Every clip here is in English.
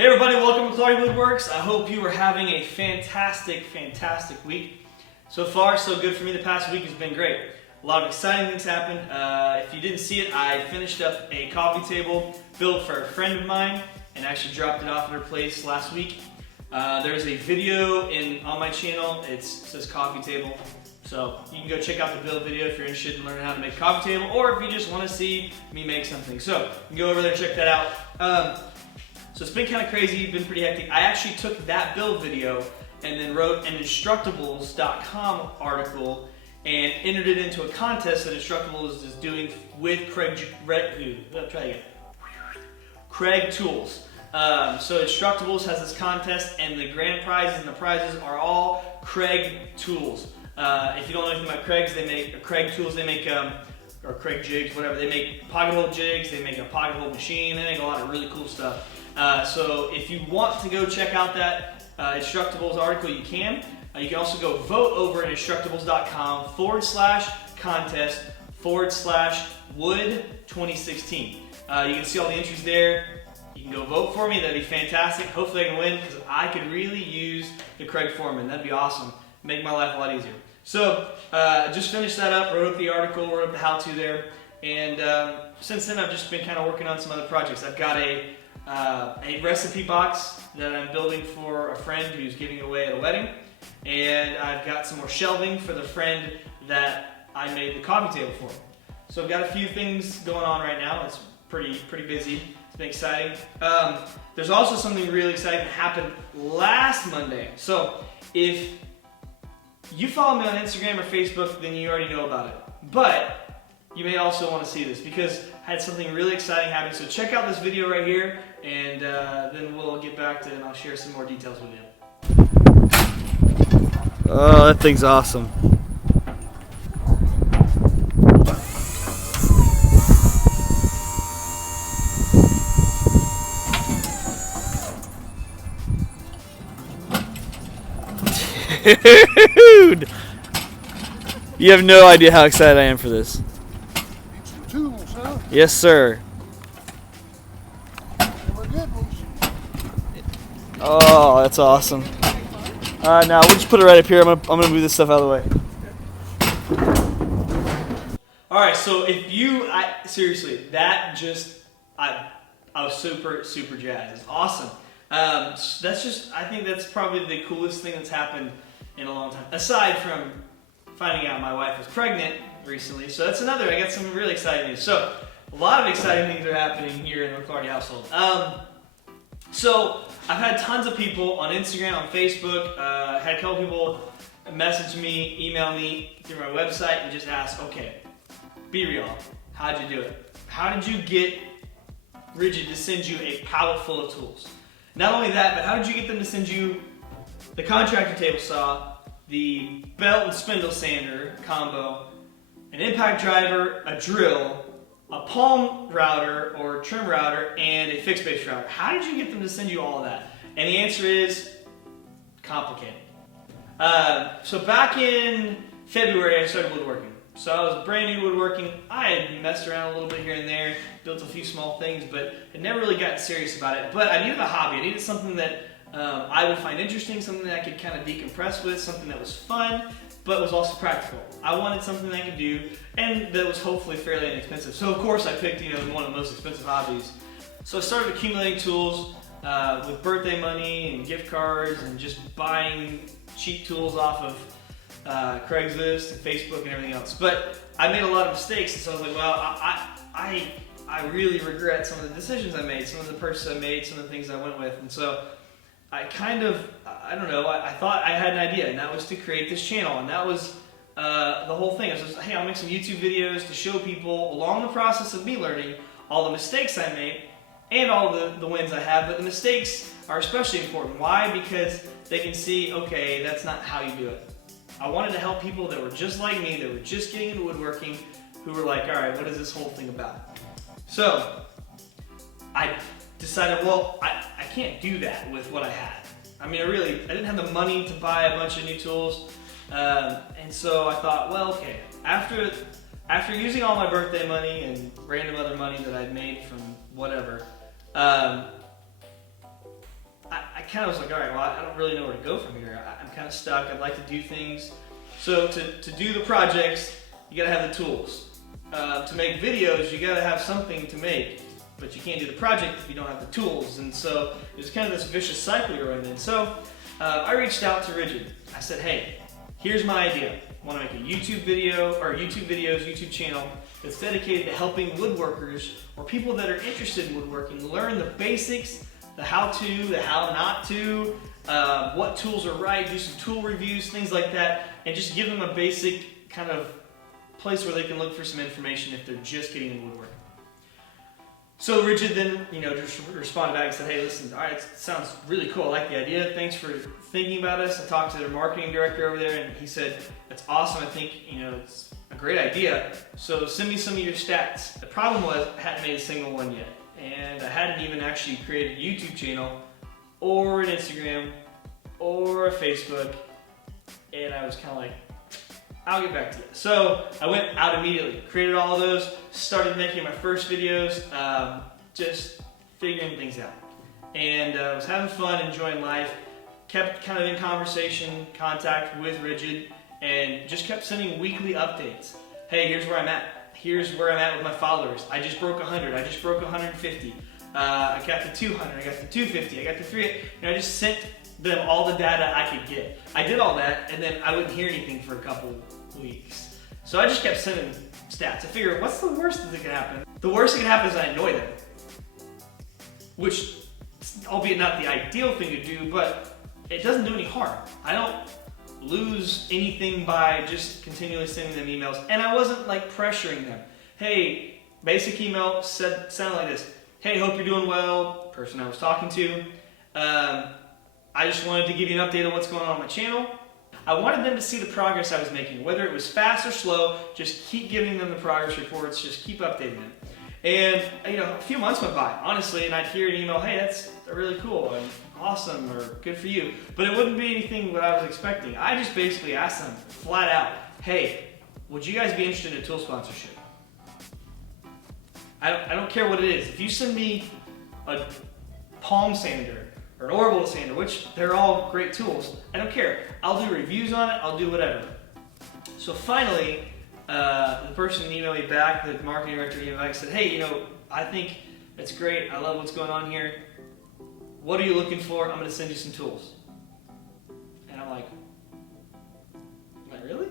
Hey everybody, welcome to Clardy Woodworks. I hope you are having a fantastic week. So far, so good for me. The past week has been great. A lot of exciting things happened. If you didn't see it, I finished up a coffee table built for a friend of mine and actually dropped it off at her place last week. There's a video on my channel. It says coffee table. So you can go check out the build video if you're interested in learning how to make a coffee table, or if you just want to see me make something. So you can go over there and check that out. So it's been kind of crazy, been pretty hectic. I actually took that build video and then wrote an Instructables.com article and entered it into a contest that Instructables is doing with Craig Tools. So Instructables has this contest, and the grand prizes and the prizes are all Craig Tools. If you don't know anything about Craig's, Craig Tools, or Craig Jigs, whatever. They make pocket hole jigs, they make a pocket hole machine, they make a lot of really cool stuff. So if you want to go check out that Instructables article, you can. You can also go vote over at instructables.com/contest/wood 2016. You can see all the entries there. You can go vote for me, that'd be fantastic. Hopefully I can win, because I could really use the Craig Foreman. That'd be awesome. Make my life a lot easier. So, just finished that up, wrote up the article, wrote up the how-to there, and since then I've just been kind of working on some other projects. I've got a recipe box that I'm building for a friend who's giving away at a wedding, and I've got some more shelving for the friend that I made the coffee table for. So I've got a few things going on right now. It's pretty busy. It's been exciting. There's also something really exciting that happened last Monday. So if you follow me on Instagram or Facebook, then you already know about it. But you may also want to see this, because I had something really exciting happen. So check out this video right here, and then we'll get back to it and I'll share some more details with you. Oh, that thing's awesome. Dude! You have no idea how excited I am for this. Tools, huh? Yes, sir. We're good ones. Oh, that's awesome. Now we'll just put it right up here. I'm gonna move this stuff out of the way. All right, so seriously, that I was super jazzed. It's awesome. I think that's probably the coolest thing that's happened in a long time, aside from finding out my wife was pregnant recently. So that's another. I got some really exciting news. So a lot of exciting things are happening here in the Clardy household. So I've had tons of people on Instagram, on Facebook, had a couple people message me, email me through my website and just ask, okay, be real, how'd you do it? How did you get Ridgid to send you a pallet full of tools? Not only that, but how did you get them to send you the contractor table saw, the belt and spindle sander combo, an impact driver, a drill, a palm router or trim router, and a fixed base router? How did you get them to send you all of that? And the answer is complicated. So back in February, I started woodworking. So I was brand new woodworking. I had messed around a little bit here and there, built a few small things, but had never really gotten serious about it. But I needed a hobby. I needed something that I would find interesting, something that I could kind of decompress with, something that was fun, but was also practical. I wanted something that I could do, and that was hopefully fairly inexpensive. So of course I picked, one of the most expensive hobbies. So I started accumulating tools with birthday money and gift cards, and just buying cheap tools off of Craigslist and Facebook and everything else. But I made a lot of mistakes, and so I was like, well, I really regret some of the decisions I made, some of the purchases I made, some of the things I went with. And so I don't know, I thought I had an idea, and that was to create this channel. And that was the whole thing. I was just, hey, I'll make some YouTube videos to show people along the process of me learning all the mistakes I made and all the wins I have. But the mistakes are especially important. Why? Because they can see, okay, that's not how you do it. I wanted to help people that were just like me, that were just getting into woodworking, who were like, all right, what is this whole thing about? So I decided, well, I can't do that with what I had. I mean, I didn't have the money to buy a bunch of new tools. And so I thought, well, okay, after using all my birthday money and random other money that I'd made from whatever, kind of was like, all right, well, I don't really know where to go from here. I'm kind of stuck. I'd like to do things. So to do the projects, you gotta have the tools. To make videos, you gotta have something to make, but you can't do the project if you don't have the tools. And so it's kind of this vicious cycle you're in. So I reached out to Ridgid. I said, hey, here's my idea. I want to make a YouTube video or YouTube channel that's dedicated to helping woodworkers or people that are interested in woodworking learn the basics, the how-to, the how not to, what tools are right, do some tool reviews, things like that, and just give them a basic kind of place where they can look for some information if they're just getting into woodworking. So Ridgid then, just responded back and said, hey, listen, all right, it sounds really cool. I like the idea. Thanks for thinking about us. I talked to their marketing director over there, and he said, that's awesome. I think, it's a great idea. So send me some of your stats. The problem was I hadn't made a single one yet, and I hadn't even actually created a YouTube channel or an Instagram or a Facebook, and I was kind of like, I'll get back to you. So I went out immediately, created all of those, started making my first videos, just figuring things out. And I was having fun, enjoying life, kept kind of in contact with Ridgid, and just kept sending weekly updates. Hey, here's where I'm at. Here's where I'm at with my followers. I just broke 100, I just broke 150. I got to 200, I got to 250, I got to 300. I just sent them all the data I could get. I did all that, and then I wouldn't hear anything for a couple weeks. So I just kept sending stats. I figured, what's the worst that could happen? The worst that could happen is I annoy them. Which, albeit not the ideal thing to do, but it doesn't do any harm. I don't lose anything by just continually sending them emails, and I wasn't like pressuring them. Hey, basic email sounded like this. Hey, hope you're doing well, person I was talking to. I just wanted to give you an update on what's going on my channel. I wanted them to see the progress I was making, whether it was fast or slow, just keep giving them the progress reports, just keep updating them. And a few months went by, honestly, and I'd hear an email, hey, that's really cool and awesome or good for you, but it wouldn't be anything what I was expecting. I just basically asked them flat out, hey, would you guys be interested in a tool sponsorship? I don't care what it is. If you send me a palm sander or an orbital sander, which they're all great tools, I don't care. I'll do reviews on it, I'll do whatever. So finally, the person emailed me back, the marketing director emailed me back and said, hey, I think it's great, I love what's going on here. What are you looking for? I'm gonna send you some tools. And I'm like, am I really?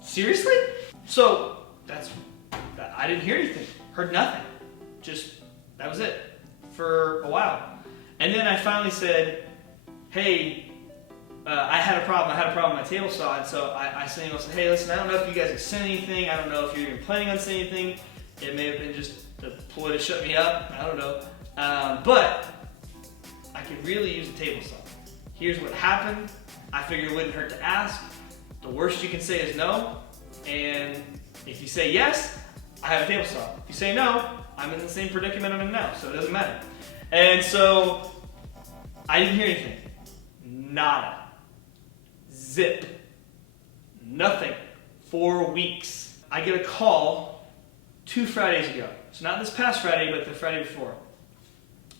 Seriously? So I didn't hear anything, heard nothing. That was it for a while. And then I finally said, hey, I had a problem with my table saw, and so I sent email and said, hey, listen, I don't know if you guys have sent anything, I don't know if you're even planning on sending anything. It may have been just a ploy to shut me up, I don't know. But I could really use a table saw. Here's what happened. I figured it wouldn't hurt to ask. The worst you can say is no, and if you say yes, I have a table saw. If you say no, I'm in the same predicament I'm in now, so it doesn't matter. And so I didn't hear anything. Nada. Zip. Nothing. 4 weeks. I get a call 2 Fridays ago. So not this past Friday, but the Friday before.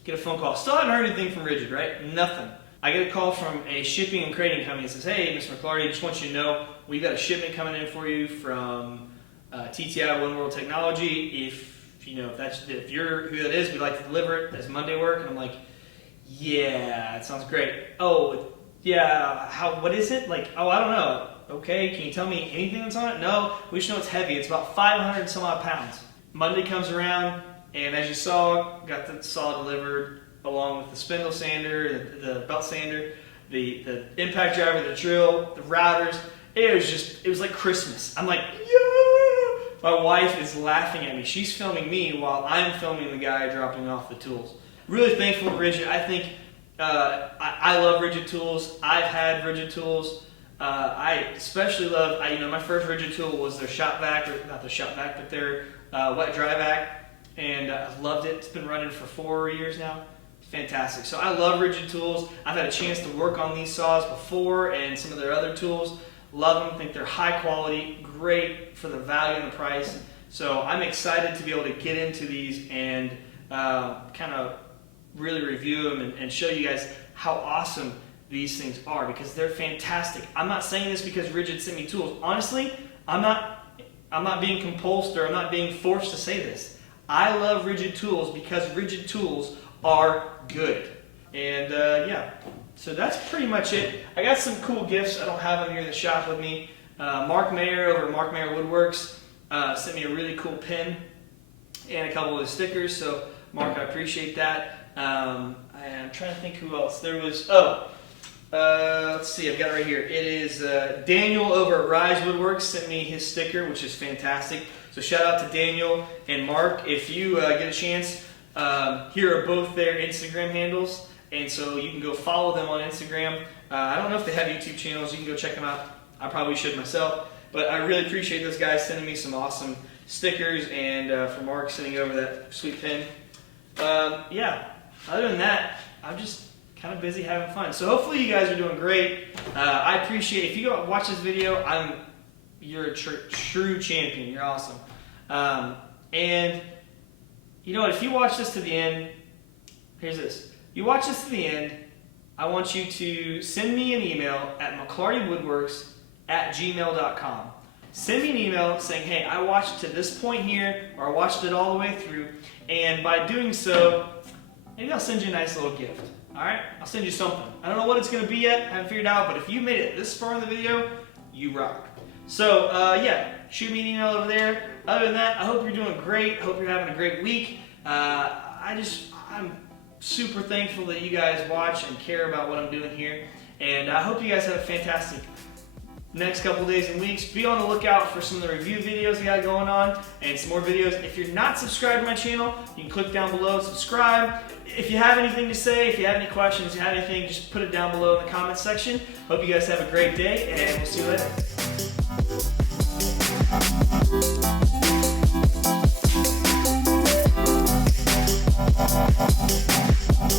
Get a phone call. Still haven't heard anything from Ridgid, right? Nothing. I get a call from a shipping and crating company that says, hey, Mr. McClarty, just want you to know we've got a shipment coming in for you from TTI One World Technology. If you're who that is, we'd like to deliver it as Monday work. And I'm like, yeah, it sounds great. Oh, yeah, what is it? Like, oh, I don't know. Okay, can you tell me anything that's on it? No, we just know it's heavy. It's about 500 and some odd pounds. Monday comes around, and as you saw, got the saw delivered along with the spindle sander, the belt sander, the impact driver, the drill, the routers. It was like Christmas. I'm like, yeah! My wife is laughing at me. She's filming me while I'm filming the guy dropping off the tools. Really thankful for Ridgid. I think I love Ridgid tools. I've had Ridgid tools. I especially love, my first Ridgid tool was their shop vac, or not the shop vac, but their wet dry vac, and I've loved it. It's been running for 4 years now. Fantastic. So I love Ridgid tools. I've had a chance to work on these saws before and some of their other tools. Love them. Think they're high quality, great for the value and the price. So I'm excited to be able to get into these and kind of really review them and show you guys how awesome these things are, because they're fantastic. I'm not saying this because Ridgid sent me tools. Honestly, I'm not being compulsed, or I'm not being forced to say this. I love Ridgid tools because Ridgid tools are good. And yeah, so that's pretty much it. I got some cool gifts. I don't have them here in the shop with me. Mark Mayer over at Mark Mayer Woodworks sent me a really cool pin and a couple of the stickers. So Mark, I appreciate that. I'm trying to think who else. There was, let's see, I've got it right here. It is Daniel over at Rise Woodworks sent me his sticker, which is fantastic. So shout out to Daniel and Mark. If you get a chance, here are both their Instagram handles, and so you can go follow them on Instagram. I don't know if they have YouTube channels. You can go check them out. I probably should myself, but I really appreciate those guys sending me some awesome stickers, and for Mark sending over that sweet pin. Yeah, other than that, I'm just kind of busy having fun. So hopefully you guys are doing great. I appreciate, if you go watch this video, you're a true champion. You're awesome. And you know what, if you watch this to the end, here's this. You watch this to the end, I want you to send me an email at mclartywoodworks@gmail.com. Send me an email saying, hey, I watched to this point here, or I watched it all the way through, and by doing so, maybe I'll send you a nice little gift. Alright? I'll send you something. I don't know what it's going to be yet, I haven't figured out, but if you made it this far in the video, you rock. So, yeah, shoot me an email over there. Other than that, I hope you're doing great. I hope you're having a great week. I'm super thankful that you guys watch and care about what I'm doing here. And I hope you guys have a fantastic next couple days and weeks. Be on the lookout for some of the review videos I got going on and some more videos. If you're not subscribed to my channel, you can click down below, subscribe. If you have anything to say, if you have any questions, if you have anything, just put it down below in the comments section. Hope you guys have a great day, and we'll see you later.